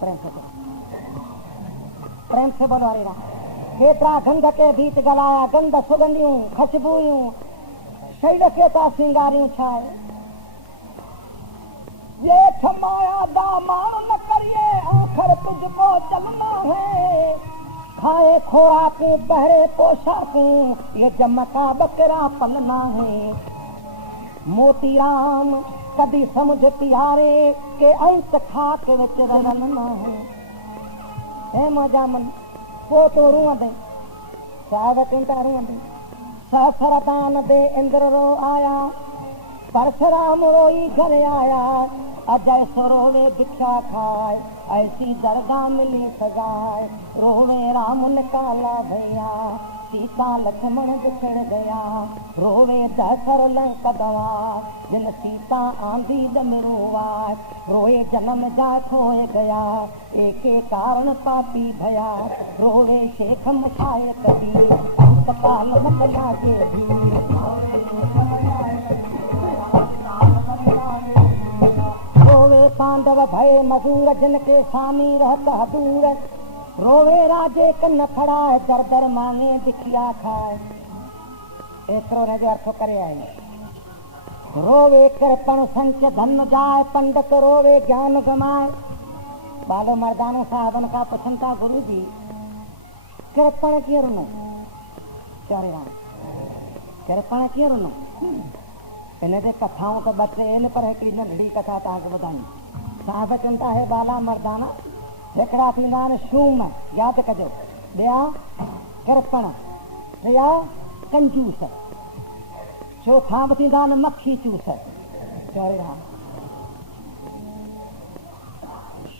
प्रेम से बोलो, प्रेम से बोलो हरे राम। केतरा गंध के भीत गलाया, गंध सुगंधियूं खुशबूयूं शैल के ता सिंगारियूं छाए। ये माया दामान न करिए, आखिर तुझको चलना है। खाए खोराकू पहरे पोशाकू, ये जमका बकरा पलना है। मोती राम कभी समझ प्यारे के अंत खाक विच रलना है। मजामन वो तो रुआ दे साहब चिंता रुआ दे। सहस्रदान दे इंद्र रो आया, परशुराम रोई घर आया। अजय सो रोवे भिक्षा खाए, ऐसी दरगाह मिली सजाए। रोवे राम निकाला भैया, सीता लक्ष्मण बिछड़ गया। रोवे दशरथ लंक दवा, जिन सीता आंधी दम रोवाए। रोए जन्म जा खोए गया, एक कारण पापी भया। रोवे शेख मछाए कभी, अंत काल मत लागे भी। रोवे पांडव भय मधुर, जिनके स्वामी रहता दूर। रोवे राजे कन्न खड़ा, दर दर मांगे दिखिया खाए। एकरो ने जो अर्थ करे आए। रोवे कृपण संच धन जाए, पंडित रोवे ज्ञान गमाए। बालो मर्दानो साहबन का पसंदा गुरु जी कृपण किए रुनो चारे राम, कृपण किए रुनो। इन्हें दे कथाओं का बच्चे इन पर है कि नढ़ी कथा ताक बताई। साहब चिंता है बाला मर्दाना जेकड़ा निदान शूम याद कजो। दया कृपण दया कंजूस, चौथा बतिदान मक्खी चूस। चारे राम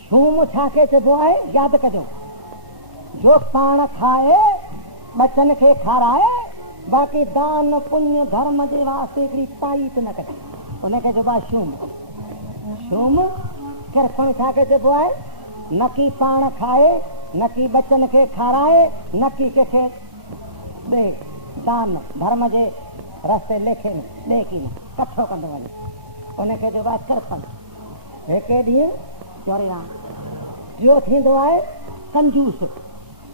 शूम छाके से बोआए याद कजो। जो पान खाए बचन के खाराए, बाकी दान पुण्य धर्म जे वास्ते हिकिड़ी पाई न कटे। उन खे चइबो आहे शूम। शूम कृपण छाके चइबो आहे, न की पाण खाए, न की बचन खे खाराए, न की कंहिंखे ॾे दान धर्म जे रस्ते लेखे ॾे की कठो कंदो वञे। उनखे चइबो आहे कृपण। हिकु ॾींहुं चोरी राम ॿियो थींदो आहे कंजूस।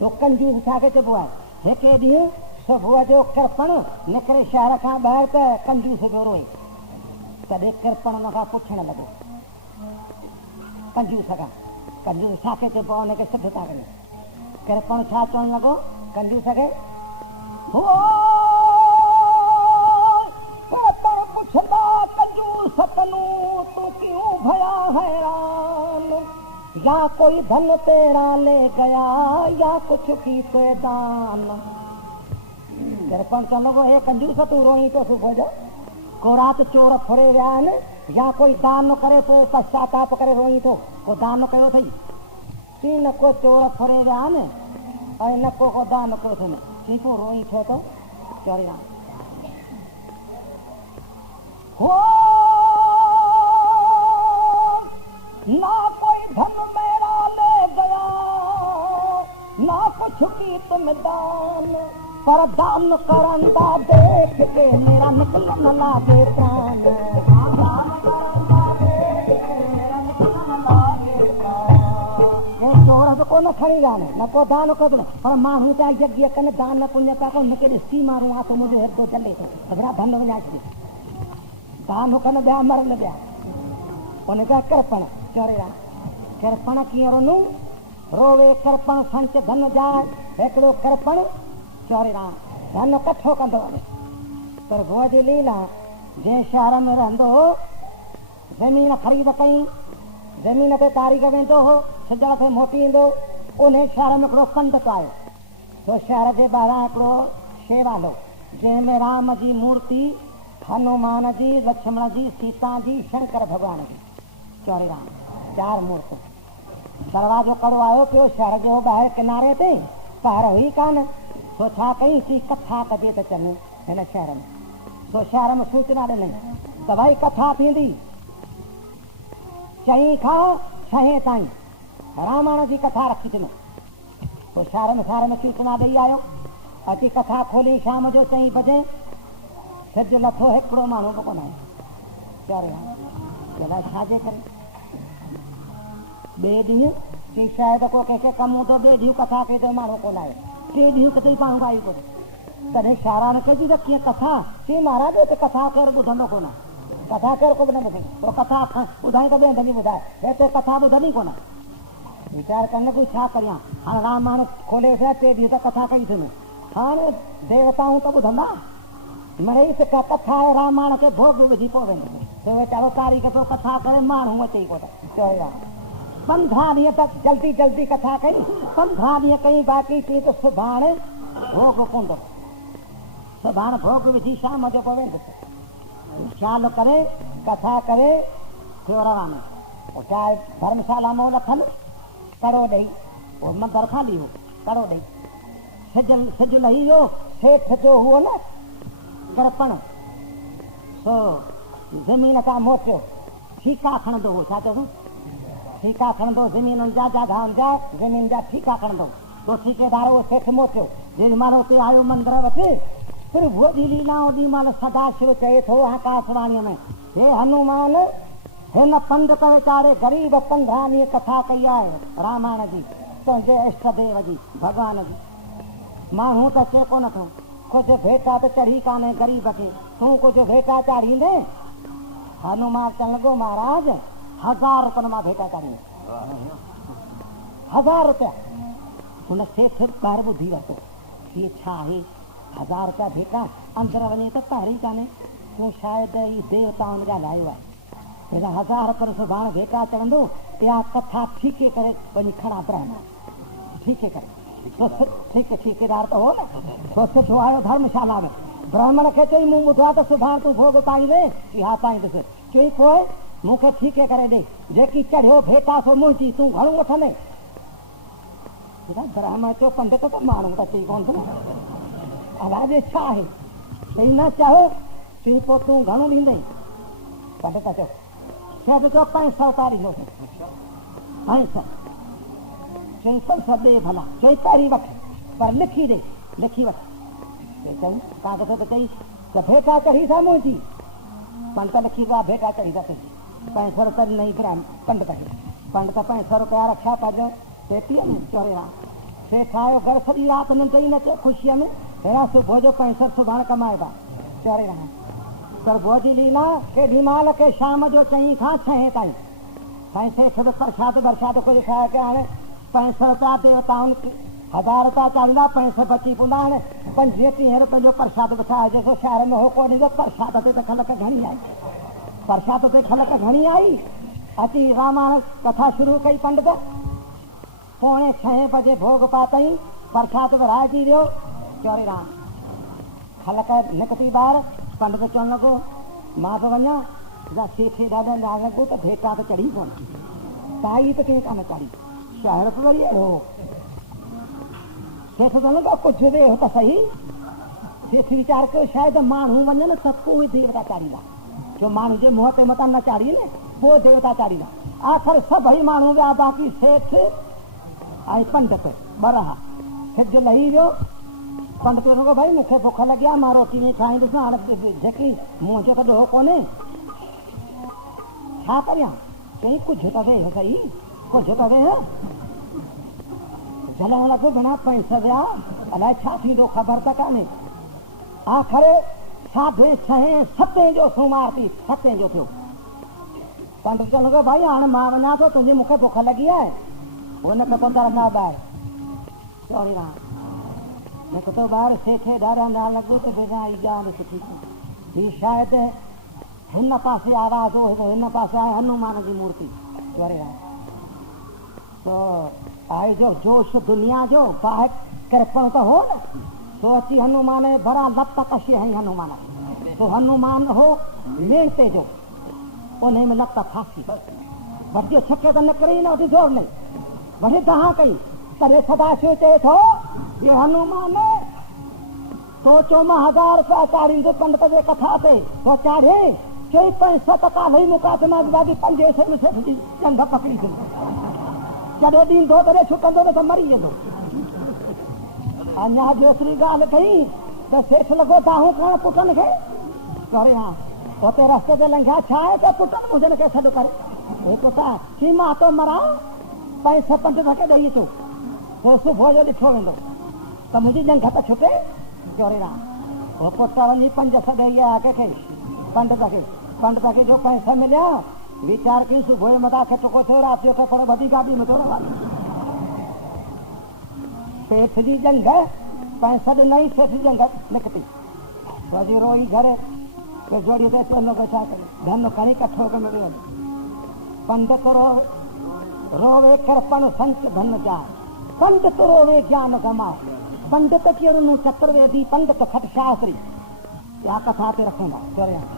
तो कंजूस छाखे चइबो आहे, हिकु ॾींहुं सुबुह जो कृपण निकिरे शहर खां ॿाहिरि त कंजूस जो रोए। तॾहिं कृपण हुन खां पुछणु लॻो कंजूस खां, कंजूस छाखे चइबो आहे, हुनखे सिद्ध था करे। कृपण छा चवणु लॻो कंजूस खे, कृपण पुछंदा कंजूस तनूं तूं क्यों भया हैरान। या कोई धन तेरा ले गया, या कुछ की ते दान। कृपण चवणु लॻो हे कंजूस तूं रोई तो सुबुह जो, को राति चोर फुरे विया आहिनि, या कोई दान करे तो पश्चाताप करे रोई थो। को दान कयो अथई की न को चोर फुरे विया आहिनि ऐं न को दान कयो अथई, की पोइ रोई छो थो। चोरी राम हो ना कोई धन मेरा ले गया, ना कुछ की तुम दान। पर दान करंदा देख के मेरा निकलन लागे प्राण। चोर तो को न खड़ी गाने न को दान को, पर माण्हू चाहे यज्ञ कनि दान न पुण्य पिया कनि, मूंखे ॾिसी माण्हू आहे त मुंहिंजो हिर्दो जले थो, बड़ा धन विञाए छॾे। दान कनि ॿिया मरल ॿिया। उनजा कृपण चोरे राम कृपण कीअं रोनू। रोवे कृपण संच धन जाए, हिकिड़ो कृपण चोरे राम धन कठो कंदो वञे। पर भुआ जी लीला जंहिं शहर में रहंदो हो, ज़मीन ख़रीद कई, ज़मीन ते तारीख़ वेंदो हो, सिजड़ खे मोटी ईंदो। उन शहर में हिकिड़ो पंडित आयो। तो शहर जे ॿाहिरां हिकिड़ो शेवालो जंहिंमें राम जी मूर्ति, हनुमान जी, लक्ष्मण जी, सीता जी, शंकर भॻवान जी, चोरी राम 4 मूर्ति। दरवाजो कड़ो आयो पियो शहर जो ॿाहिरि किनारे ते, ॿाहिर हुई कान। सो छा कई की कथा कजे त चङो हिन शहर में। सो शहर में सूचना ॾिनई त भई कथा थींदी 4 खां 6 ताईं, रामायण जी कथा रखी अथनि। तो शहर में सारे में सूचना ॾेई आयो। अची कथा खोली शाम जो 4 बजे। सिज लथो, हिकिड़ो माण्हू बि कोन आयो। चोरी राम छाजे करे। ॿिए ॾींहुं कि शायद को के कमू तो बेढ़ियूं कथा के तो माण्हू कोन आयो टेढ़ियूं किथे पाणू आई को तॾहिं शारा न कजी त कीअं कथा की महाराज हिते कथा केरु ॿुधंदो कोन कथा केरु को ॿुधंदो पोइ कथा ॿुधाई त ॿिए ढंगी ॿुधाए हिते कथा ॿुधंदी कोन वीचार करण लॻो छा करियां हाणे राम माण्हू खोले विया 3 ॾींहं त कथा कई थी हाणे देवताऊं त ॿुधंदा मिड़ई सिका कथा आहे रामायण खे भोग विझी पोइ वेंदो वीचारो तारीख़ पियो कथा करे माण्हू अचे ई कोन चयो 15 ॾींहं त जल्दी जल्दी कथा कई 15 ॾींहं कई बाक़ी थी त सुभाणे भोग पवंदो सुभाणे भोग विझी शाम जो पोइ वेंदुसि ख़्यालु करे कथा करे थियो रवानो पोइ चाहे धर्मशाला में रखनि कड़ो ॾेई पोइ मंदरु खाली हो कड़ो ॾेई सिज लही वियो सेठ जो हुओ न गड़पण सो ज़मीन खां मोटियो ठीका खणंदो हो छा चओ ठीका खणंदो ज़मीन जा जागाउनि जा ज़मीन जा ठीका खणंदो तो ठीकेदार उहो सेठ मोटियो जेॾी महिल हुते आयो मंदर वटि फिर भोजी लीला ओॾी महिल सदाशिव चए थो आकाशवाणीअ में हे हनुमान हिन पंडित वीचारे ग़रीब 15 ॾींहं कथा कई आहे रामायण जी तुंहिंजे इष्ट देव जी भॻवान जी माण्हू त अचे कोन थो कुझु भेटा त चढ़ी कान्हे ग़रीब खे तूं कुझु भेटा चाढ़ींदे हनुमान चवण लॻो महाराज 1000 रुपयनि मां भेटा चाढ़ींदे 1000 रुपया हुन सेठ ॿाहिरि ॿुधी वरितो हीअ छा आहे 1000 रुपया भेटा अंदरि वञे त पहिरीं कान्हे तूं शायदि ही देवताउनि ॻाल्हायो आहे हेॾा 1000 रुपया सुभाणे भेटा चढ़ंदो या कथा ठीके करे वञी खणा ब्राह्मण ठीके करे ठीकेदार त हो न सुठो आयो धर्मशाला में ब्राह्मण खे चई मूं ॿुधो आहे त सुभाणे तूं भोग पाईंदे की हा पाईंदुसि चई पोइ मूंखे ठीके करे ॾे जेकी चढ़ियो भेटा सो मुंहिंजी तूं घणो वठंदे ब्राह्मण चयो पंडित त माण्हू त चई कोन थो अलाए छा आहे चई न चयो चई पोइ तूं घणो ॾींदई पंडित चयो सेठ चयो 500 तारीख़ 500 चई 500 ॾे भला चई पहिरीं वठ पर लिखी ॾे लिखी वठ चई कागज़ ते चई त भेटा चढ़ी था मुंहिंजी पंडित लिखी वियो आहे भेटा चढ़ी था तुंहिंजी 500 रुपया नहीं ग्राम पंडित पंडित 500 रुपया रखिया पंहिंजो पेटीअ में चोरे सेठ आयो घर सॼी राति निंड ई न थिए ख़ुशीअ में हेड़ा सुबुह जो 500 सुभाणे कमाइबा चोरे रहा प्रभुअ जी लीला केॾी महिल के शाम जो 4 खां 6 ताईं साईं सेठ बि प्रसाद बरसाद कुझु खाए के हाणे 500 रुपया देवताउनि 1000 रुपया चाहींदा 500 बची पवंदा हाणे 25-30 रुपये जो प्रसाद विछाए जेको शहर में हो कोन्हे त प्रसाद ते त ख़लक घणी आई प्रसाद ते ख़लक घणी आई अची रामायण कथा शुरू कई पंडित 5:45 बजे भोग पातई प्रसाद विराइजी वियो चोरे राम ख़लक निकिती ॿाहिरि पंडित चवणु लॻो मां बि वञा सेठ ॾाढा नाल लॻो त भेटा त चढ़ी कोन ताई त कंहिं कान चढ़ी शहर बि वरी अहिड़ो सेठ चवणु लॻो कुझु ॾे त सही सेठ वीचार कयो शायदि माण्हू वञनि त पोइ देवता चाढ़ींदा जो माण्हू जे मुंहं ते मथां न चाढ़ी न पोइ देवता चाढ़ींदा आख़िर सभई माण्हू विया बाक़ी सेठ ऐं पंडित ॿ सिज लही वियो पंडित लॻो भाई मूंखे बुख लॻी आहे मां रोटी नहीं खाईंदुसि हाणे जेकी मुंहिंजो त ॾोहो कोन्हे छा करियां चई कुझु त वेह सही कुझु त वेह जलण लॻो बिना पैसा विया अलाए छा थींदो ख़बर त कान्हे आख़िर 6:30 जो सूमार थी 7 जो थियो पंडित लॻो भाई हाणे मां वञा थो तुंहिंजी मूंखे बुख लॻी आहे हुन खे पोइ दरना ॿाहिरि चोरी रहा हिकु त ॿाहिरि सेठे ॾाढा न लॻो त बेटा हीअ ॻाल्हि सुठी हीअ शायदि हिन पासे आवाज़ हो हिन पासे आहे हनुमान जी मूर्ति चोरी रहा तो आहे जो जोश दुनिया जो ॿाहिरि कृपण त हो न तो अची हनुमान भरा लत कशी हई हनुमान तो हनुमान हो मेहते जो उन में लत फांसी वठी छके त निकिरी न वठी जोड़ ले वठी दहा कई तॾहिं सदाशिव चए थो ये हनुमान तो चो मां 1000 रुपया चाढ़ींदो पंडित जे कथा ते तो चाढ़े चई 500 टका लही मुकादमा बाक़ी 500 में सेठ जी जंग पकड़ी थी जॾहिं ॾींदो तॾहिं छुटंदो न त मरी वेंदो अञा जेतिरी ॻाल्हि कई त सेठ लॻो दाहूं खण पुटनि खे चोरे हा उते रस्ते ते लंघिया छा आहे त पुटनि मुंहिंजनि खे सॾु करे हे पुटा की मां तो मरां पैसे पंडित खे ॾेई अचो पोइ सुबुह जो ॾिठो वेंदो त मुंहिंजी जंग त छुटे जोड़ेराम पोइ पुट वञी 5 ॾेई आया कंहिंखे पंडित खे जो पैसा मिलिया वीचार कई सुबुह जो मथां खे टुको थियो राति जो पर वॾी गाॾी में थो न सेठ जी जंग पैसा ॾिनई सेठ जी जंग निकिती रोजी रोई घर जोड़ी ते छा करे धन खणी कठो के मिली वञे पंडित रोवे कृपण संच धन जा पंडित रोवे ज्ञान गमा पंडित चिरनु चतुर्वेदी पंडित खट शास्त्री या कथा ते रखंदा